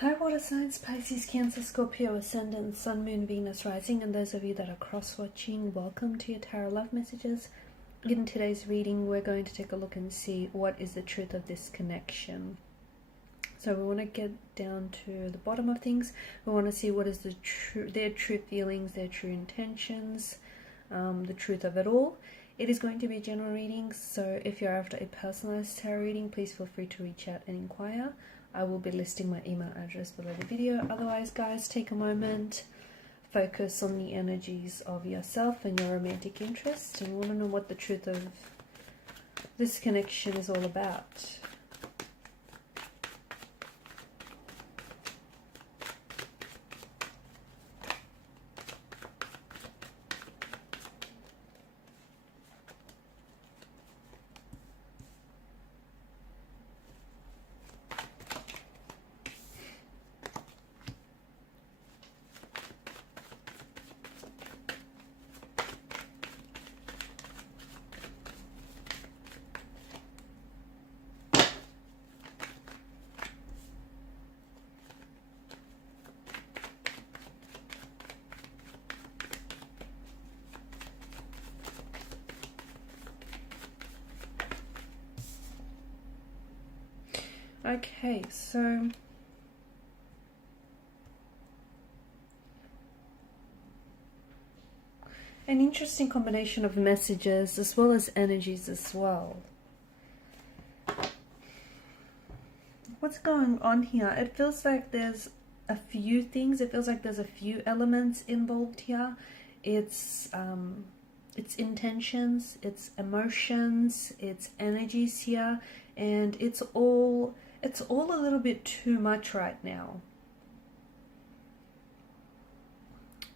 Hi water signs, Pisces, Cancer, Scorpio, Ascendant, Sun, Moon, Venus, Rising, and those of you that are cross-watching, welcome to your Tarot Love Messages. In today's reading, we're going to take a look and see what is the truth of this connection. So we want to get down to the bottom of things. We want to see what is their true feelings, their true intentions, the truth of it all. It is going to be a general reading, so if you're after a personalized tarot reading, please feel free to reach out and inquire. I will be listing my email address below the video. Otherwise, guys, take a moment, focus on the energies of yourself and your romantic interest, and want to know what the truth of this connection is all about. Okay, so an interesting combination of messages as well as energies as well. What's going on here? It feels like there's a few things. It feels like there's a few elements involved here. It's intentions, it's emotions, it's energies here, and it's all a little bit too much right now.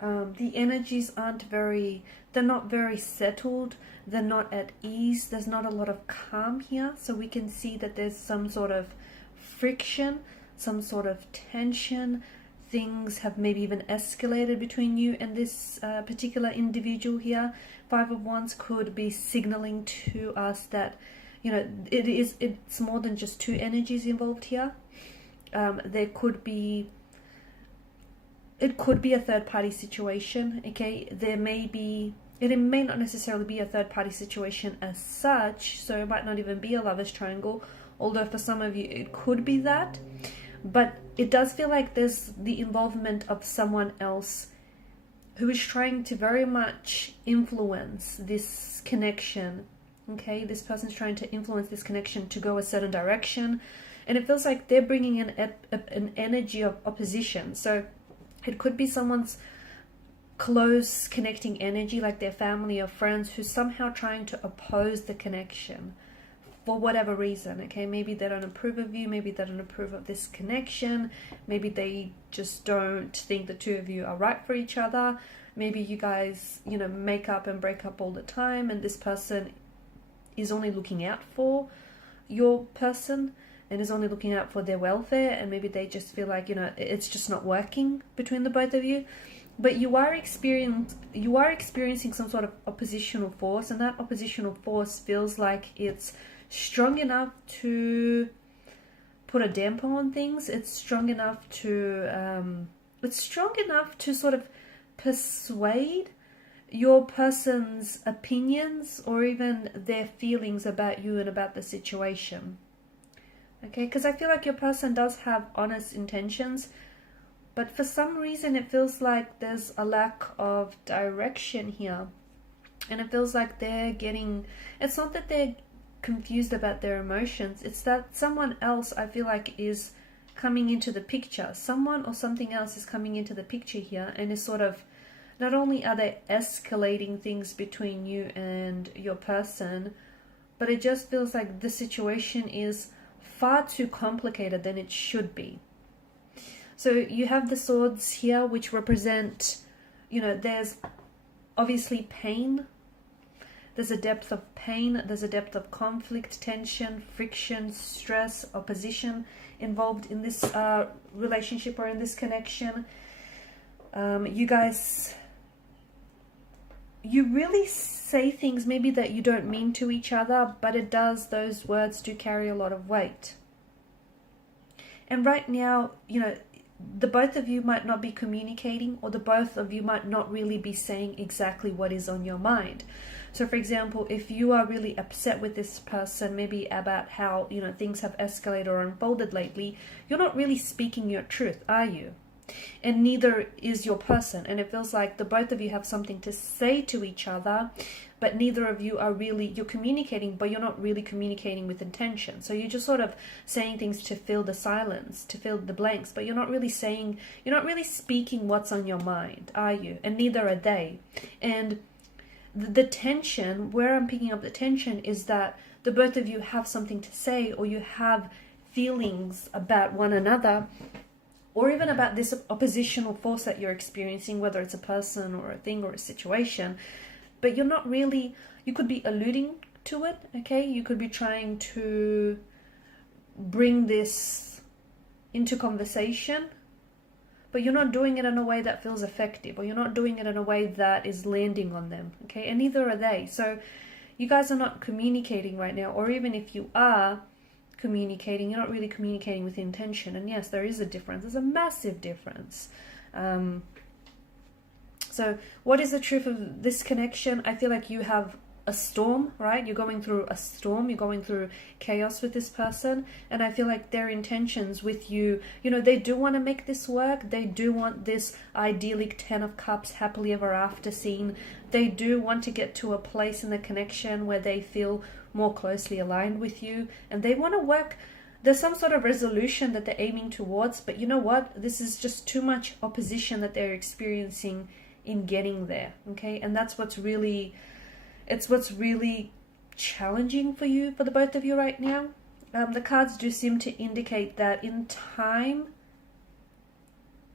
The energies they're not very settled, they're not at ease, there's not a lot of calm here, so we can see that there's some sort of friction, some sort of tension. Things have maybe even escalated between you and this particular individual here. Five of Wands could be signaling to us that, you know, it's more than just two energies involved here. It could be a third party situation. Okay, it may not necessarily be a third party situation as such, so it might not even be a lover's triangle, although for some of you it could be that. But it does feel like there's the involvement of someone else who is trying to very much influence this connection. Okay, this person's trying to influence this connection to go a certain direction, and it feels like they're bringing in an energy of opposition. So it could be someone's close connecting energy, like their family or friends, who's somehow trying to oppose the connection for whatever reason. Okay, maybe they don't approve of you, maybe they don't approve of this connection, maybe they just don't think the two of you are right for each other. Maybe you guys, you know, make up and break up all the time, and this person is only looking out for your person and is only looking out for their welfare, and maybe they just feel like, you know, it's just not working between the both of you. But you are experiencing some sort of oppositional force, and that oppositional force feels like it's strong enough to put a damper on things. It's strong enough to sort of persuade your person's opinions or even their feelings about you and about the situation. Okay, because I feel like your person does have honest intentions, but for some reason it feels like there's a lack of direction here. And it feels like it's not that they're confused about their emotions, it's that someone else, I feel like, is coming into the picture. Someone or something else is coming into the picture here, and is sort of, not only are they escalating things between you and your person, but it just feels like the situation is far too complicated than it should be. So you have the swords here, which represent, you know, there's obviously pain. There's a depth of pain, there's a depth of conflict, tension, friction, stress, opposition involved in this relationship or in this connection. You really say things maybe that you don't mean to each other, but those words do carry a lot of weight. And right now, you know, the both of you might not be communicating, or the both of you might not really be saying exactly what is on your mind. So for example, if you are really upset with this person, maybe about how, you know, things have escalated or unfolded lately, you're not really speaking your truth, are you? And neither is your person. And it feels like the both of you have something to say to each other, but neither of you are really, you're communicating, but you're not really communicating with intention. So you're just sort of saying things to fill the silence, to fill the blanks, but you're not really saying, you're not really speaking what's on your mind, are you? And neither are they. And the tension, where I'm picking up the tension, is that the both of you have something to say, or you have feelings about one another, or even about this oppositional force that you're experiencing, whether it's a person or a thing or a situation, but you're not really, you could be alluding to it, okay? You could be trying to bring this into conversation, but you're not doing it in a way that feels effective, or you're not doing it in a way that is landing on them, okay? And neither are they. So you guys are not communicating right now, or even if you are communicating, you're not really communicating with intention. And yes, there is a difference. There's a massive difference. So what is the truth of this connection? I feel like you have a storm, right? You're going through a storm, you're going through chaos with this person, and I feel like their intentions with you, you know, they do want to make this work. They do want this idyllic 10 of cups, happily ever after scene. They do want to get to a place in the connection where they feel more closely aligned with you, and they want to work. There's some sort of resolution that they're aiming towards, but you know what? This is just too much opposition that they're experiencing in getting there, okay? And that's what's really, it's what's really challenging for you, for the both of you right now. The cards do seem to indicate that in time,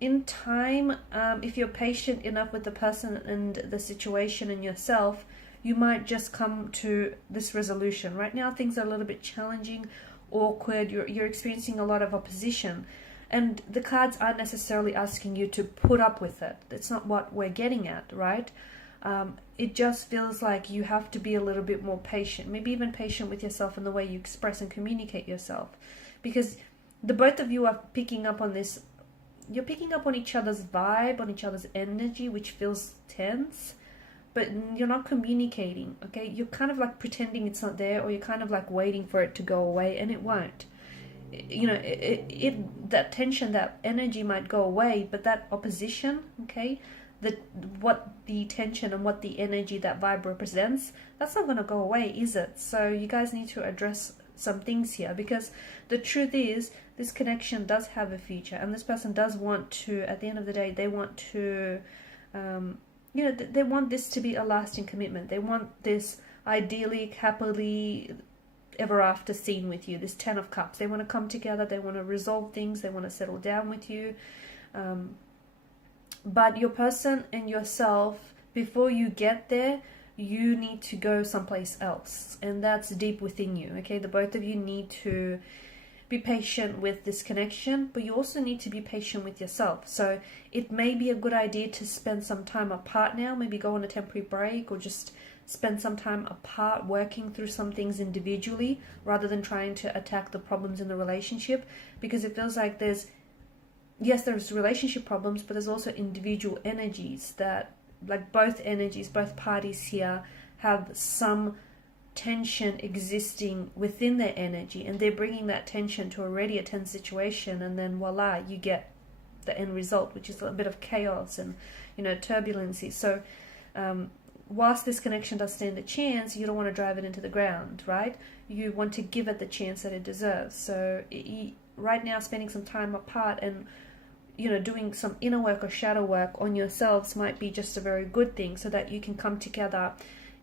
if you're patient enough with the person and the situation and yourself, you might just come to this resolution. Right now, things are a little bit challenging, awkward. You're experiencing a lot of opposition, and the cards aren't necessarily asking you to put up with it. That's not what we're getting at, right? It just feels like you have to be a little bit more patient, maybe even patient with yourself in the way you express and communicate yourself, because the both of you are picking up on this. You're picking up on each other's vibe, on each other's energy, which feels tense, but you're not communicating, okay? You're kind of like pretending it's not there, or you're kind of like waiting for it to go away, and it won't. You know, that tension, that energy might go away, but that opposition, okay, what the tension and what the energy, that vibe represents, that's not going to go away, is it? So you guys need to address some things here, because the truth is, this connection does have a future, and this person does want to, at the end of the day, they want to, you know, they want this to be a lasting commitment. They want this ideally, happily ever after scene with you, this 10 of cups. They want to come together, they want to resolve things, they want to settle down with you. But your person and yourself, before you get there, you need to go someplace else, and that's deep within you, okay? The both of you need to be patient with this connection, but you also need to be patient with yourself. So it may be a good idea to spend some time apart now, maybe go on a temporary break, or just spend some time apart working through some things individually, rather than trying to attack the problems in the relationship, because it feels like there's relationship problems, but there's also individual energies that, like, both energies, both parties here have some tension existing within their energy, and they're bringing that tension to already a tense situation, and then voila, you get the end result, which is a bit of chaos and, you know, turbulency. So whilst this connection does stand a chance, you don't want to drive it into the ground, right? You want to give it the chance that it deserves. So right now, spending some time apart and, you know, doing some inner work or shadow work on yourselves might be just a very good thing, so that you can come together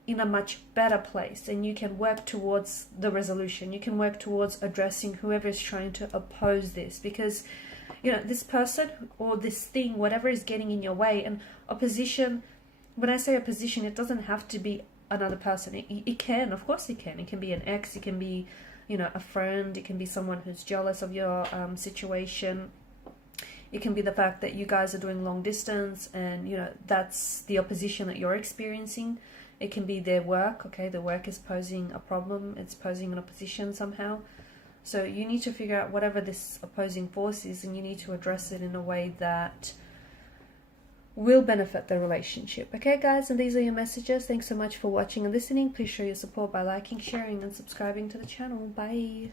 in a much better place, and you can work towards the resolution. You can work towards addressing whoever is trying to oppose this, because, you know, this person or this thing, whatever is getting in your way. And opposition, when I say opposition, it doesn't have to be another person. It can, of course it can. It can be an ex, it can be, you know, a friend, it can be someone who's jealous of your situation. It can be the fact that you guys are doing long distance, and, you know, that's the opposition that you're experiencing. It can be their work, okay? The work is posing a problem. It's posing an opposition somehow. So you need to figure out whatever this opposing force is, and you need to address it in a way that will benefit the relationship. Okay, guys, and these are your messages. Thanks so much for watching and listening. Please show your support by liking, sharing, and subscribing to the channel. Bye.